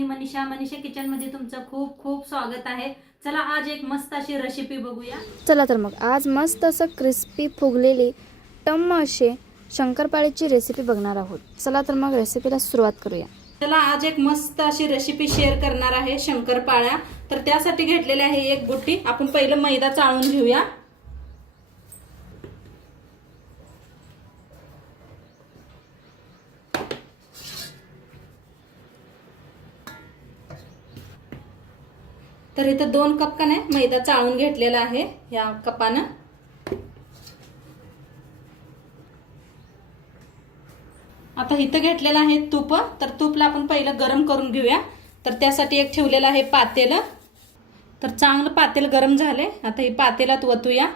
मी Manisha kitchen मध्ये तुमचं खूप खूप स्वागत आहे। चला आज एक मस्त अशी रेसिपी बघूया। चला तर मग आज मस्त असं क्रिस्पी फुगलेली टम्म असे शंकरपाळीची रेसिपी बघणार आहोत। चला तर मग रेसिपीला सुरुवात करूया। चला आज एक मस्त अशी रेसिपी शेअर करणार आहे शंकरपाळ्या। तर त्यासाठी घेतलेले आहे एक बुट्टी। आपण पहिलं मैदा चाळून घेऊया। तर इथं 2 कप का नाही मैदा चाळून घेतलेला आहे या कपानं। आता इथं घेतलेलं आहे तूप। तर तूपला आपण पहिलं गरम करून घेऊया। तर त्यासाठी एक ठेवलेलं आहे पातेलं। तर चांगलं पातेलं गरम झाले। आता ही पातेलात वतूया।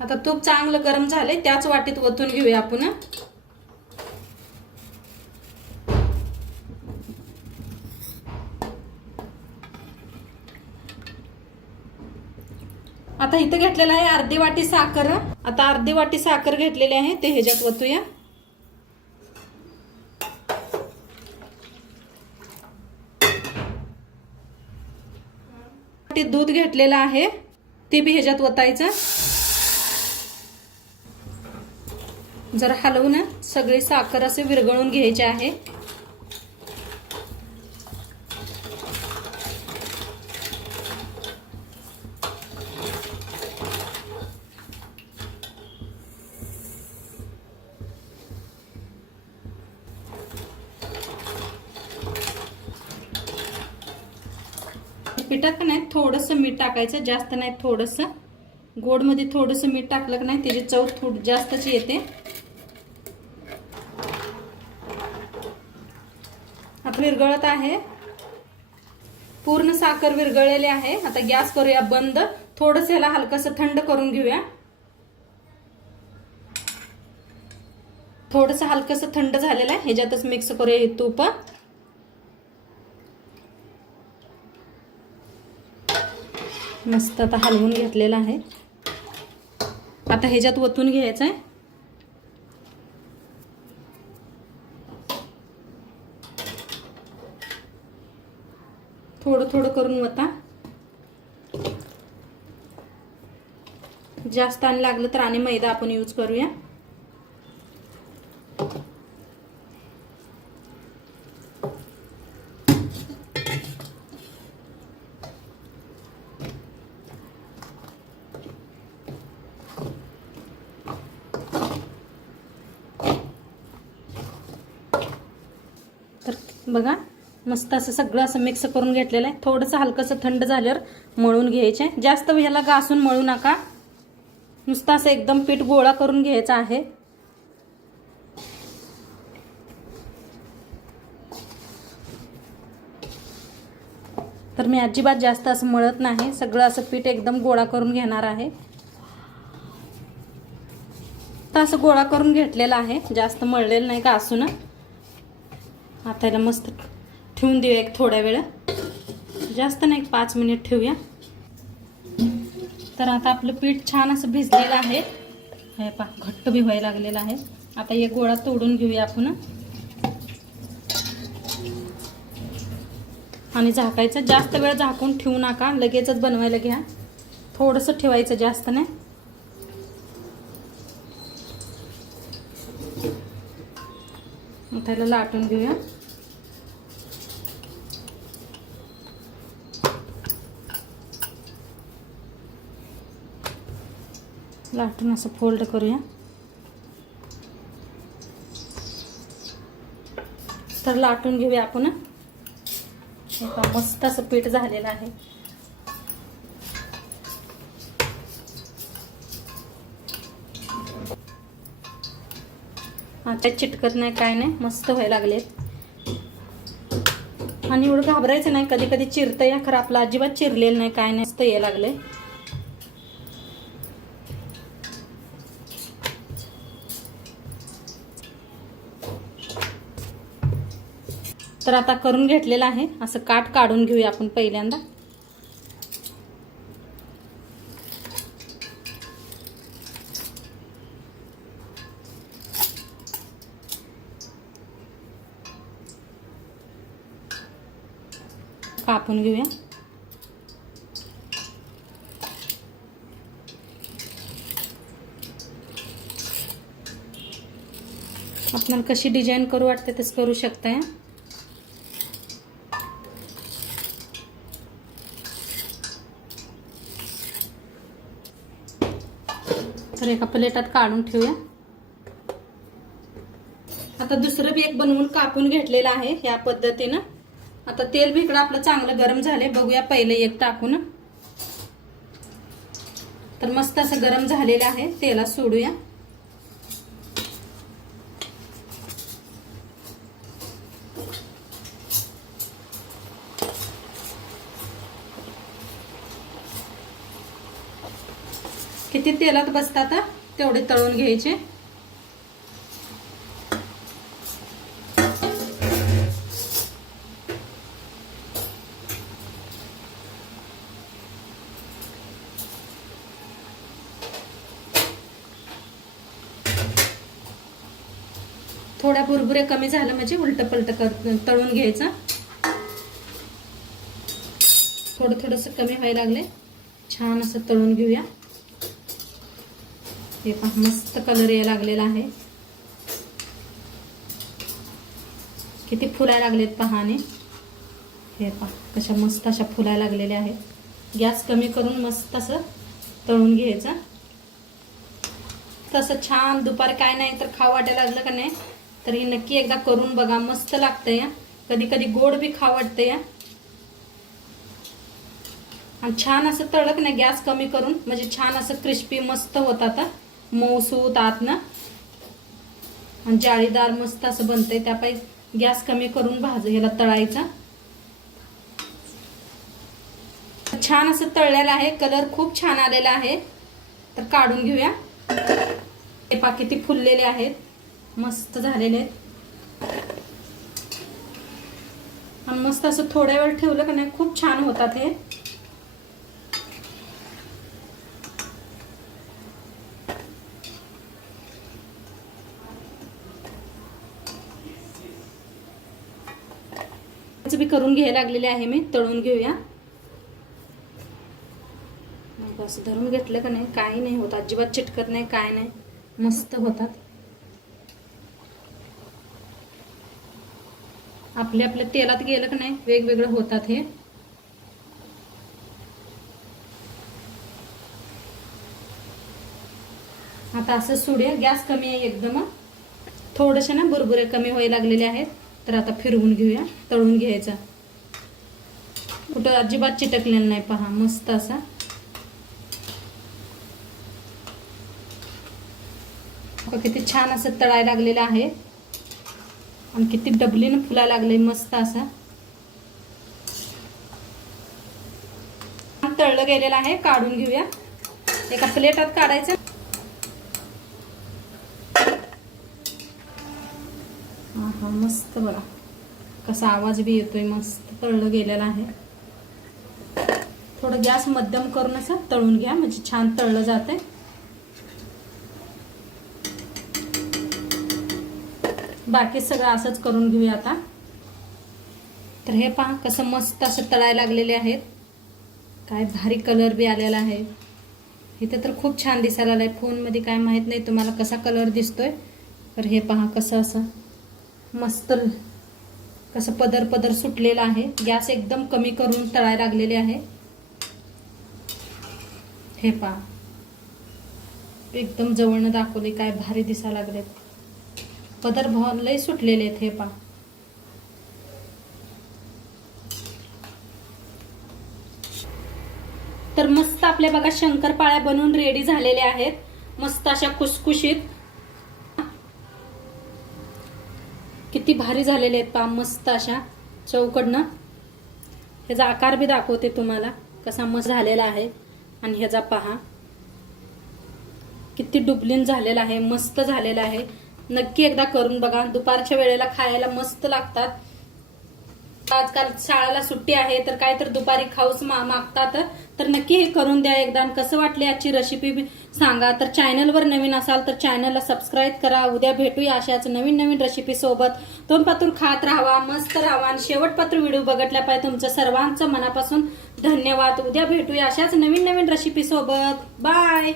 आता तूप चांगलं गरम झाले त्याच वाटीत वतून घेऊया आपण। आता इथं घेतलेलं आहे अर्धी वाटी साखर। आता अर्धी वाटी साखर घेतलेली आहे ते ह्याच्यात वतूया। दूध घेतलेलं आहे ते बी ह्याच्यात वतायचं। जरा हलवून सगळी साखर असे विरघळून घ्यायचे आहे। पिठात का नाही थोडंसं मीठ टाकायचं, जास्त नाही थोडंसं। गोड मध्ये थोडंसं मीठ टाकलं की नाही त्याची चव थोडी जास्तच येते। आता विरघळत आहे, पूर्ण साखर विरघळलेली आहे। आता गॅस करूया बंद। थोडंसं याला हलकसं थंड करून घेऊया। थोडंसं हलकसं थंड झालेलं आहे ह्याच्यातच मिक्स करूया हे तूप। मस्त आता हलवून घेतलेला आहे। आता ह्याच्यात वतून घ्यायचं आहे। थोडं थोडं करून वता। जास्त आणि लागलं तर आणि मैदा आपण यूज करूया। तर बघा मस्त असं सगळं असं मिक्स करून घेतलेलं आहे। थोडंसं हलकसं थंड झाल्यावर मळून घ्यायचे। जास्त ह्याला घासून मळू नका, नुसतं असं एकदम पीठ गोळा करून घ्यायचं आहे। तर मी अजिबात जास्त असं मळत नाही, सगळं असं पीठ एकदम गोळा करून घेणार आहे। तर असं गोळा करून घेतलेलं आहे, जास्त मळलेलं नाही घासून। आता याला मस्त ठेवून देऊया एक थोड्या वेळ, जास्त नाही 5 मिनिट ठेवूया। तर आता आपलं पीठ छान असं भिजलेलं आहे, हे पहा घट्ट बी व्हायला लागलेलं आहे। आता एक गोळा तोडून घेऊया आपण आणि झाकायचं। जास्त वेळ झाकून ठेवू नका, लगेचच बनवायला घ्या। थोडंसं ठेवायचं, जास्त नाही। त्याला लाटून घेऊया। लाटून असं फोल्ड करूया। तर लाटून घेऊया आपण। मस्त असं पीठ झालेलं आहे। आता चिटकत नाही, काय नाही, मस्त व्हायला लागले। आणि एवढं घाबरायचं नाही, कधी कधी चिरतं या, खरं आपलं अजिबात चिरलेलं नाही, काय नाही, मस्त यायला लागले। तर आता करून घेतलेला आहे, असं काट काढून घेऊया आपण पहिल्यांदा। कापून घेऊया. आपल्याला कशी डिझाईन करू वाटते तसं करू शकताय. तर एका प्लेटात काढून ठेवूया. आता दुसरं बी एक बनवून कापून घेतलेलं आहे ह्या पद्धतीनं. आता तेल बी इकडं आपलं चांगलं गरम झाले. बघूया पहिले एक टाकून. तर मस्त असं गरम झालेलं आहे. तेला सोडूया. किती तेलात बसतात तेवढे तळून घ्यायचे. थोड्या बुरबुरे कमी झालं म्हणजे उलट पलट तळून घ्यायचं. थोडं थोडंसं कमी व्हायला लागले. छान असं तळून घेऊया. हे पहा मस्त कलर यायला लागलेला आहे. किती फुलायला लागलेत पहाने. हे पहा कशा मस्त अशा फुलायला लागलेल्या आहेत. गॅस कमी करून मस्त असं तळून घ्यायचं. तसं छान दुपारी काय नाही तर खाऊ वाटायला लागलं का नाही तर हे नक्की एकदा करून बघा. मस्त लागतंय. कधी कधी गोड बी खाऊ वाटतंय. आणि छान असं तळक नाही गॅस कमी करून म्हणजे छान असं क्रिस्पी मस्त होतात. मऊसूत आतनं आणि जाळीदार मस्त असं बनतंय. त्यापायी गॅस कमी करून ह्याला तळायचा. छान असं तळलेलं आहे. कलर खूप छान आलेला आहे. तर काढून घेऊया. हे पहा किती फुललेले आहेत. मस्त झालेले आहेत. आणि मस्त असं थोड्या वेळ ठेवलं का नाही खूप छान होतात हे. बी करून घ्यायला लागलेले आहे मी. तळून घेऊया. असं धरून घेतलं का नाही काही नाही होत. अजिबात चिटकत नाही काय नाही. मस्त होतात. आपल्या तेलात गेलं का नाही वेगवेगळं होतात हे. आता असं सोडूया. गॅस कमी आहे एकदम. थोडेसे ना बुरबुरे कमी व्हायला लागलेले आहेत. तर आता फिरवून घेऊया. तळून घ्यायचा. कुठं अजिबात चिटकलेलं नाही पहा मस्त असा. किती छान असं तळायला लागलेलं आहे. आणि किती डबलीनं फुलायला लागले मस्त असा. तळलं गेलेलं आहे. काढून घेऊया. एका प्लेटात काढायचं. हा मस्त बघा कसा आवाज बी येतोय. मस्त तळलं गेलेलं आहे. थोडं गॅस मध्यम करून असं तळून घ्या म्हणजे छान तळलं जाते. बाकी सगळं असंच करून घेऊया आता. तर हे पहा कसं मस्त असं तळायला लागलेले आहेत. काय भारी कलर बी आलेला आहे. इथे तर खूप छान दिसायला आलाय. फोनमध्ये काय माहित नाही तुम्हाला कसा कलर दिसतोय. तर हे पहा कसं असं मस्त कसं पदर पदर सुटलेला आहे. गॅस एकदम कमी करून तळायला लागलेले आहे. हे पहा एकदम जवळनं दाखवले. काय भारी दिसायला लागलेत. पदर लय सुटलेले आहेत. हे पहा तर मस्त आपल्या बघा शंकरपाळ्या बनवून रेडी झालेल्या आहेत. मस्त अशा खुसखुशीत. किती भारी झालेले आहेत पहा मस्त अशा चौकडनं. ह्याचा आकार बी दाखवते तुम्हाला कसा मस्त झालेला आहे. आणि ह्याचा पहा किती डुबलीन झालेला आहे. मस्त झालेला आहे. नक्की एकदा करून बघा. दुपारच्या वेळेला खायला मस्त लागतात. आजकाल शाळेला सुट्टी आहे तर काय तर दुपारी खाऊस मागतात तर नक्की हे करून द्या एकदा. कसं वाटली आजची रेसिपी सांगा. तर चॅनलवर नवीन असाल तर चॅनलला सबस्क्राईब करा. उद्या भेटूया अशाच नवीन नवीन रेसिपी सोबत. दोन पातूर खात राहावा, मस्त राहावा आणि शेवटपात्र व्हिडिओ बघितल्या पाहिजे. तुमचं सर्वांचं मनापासून धन्यवाद. उद्या भेटूया अशाच नवीन नवीन रेसिपी सोबत. बाय.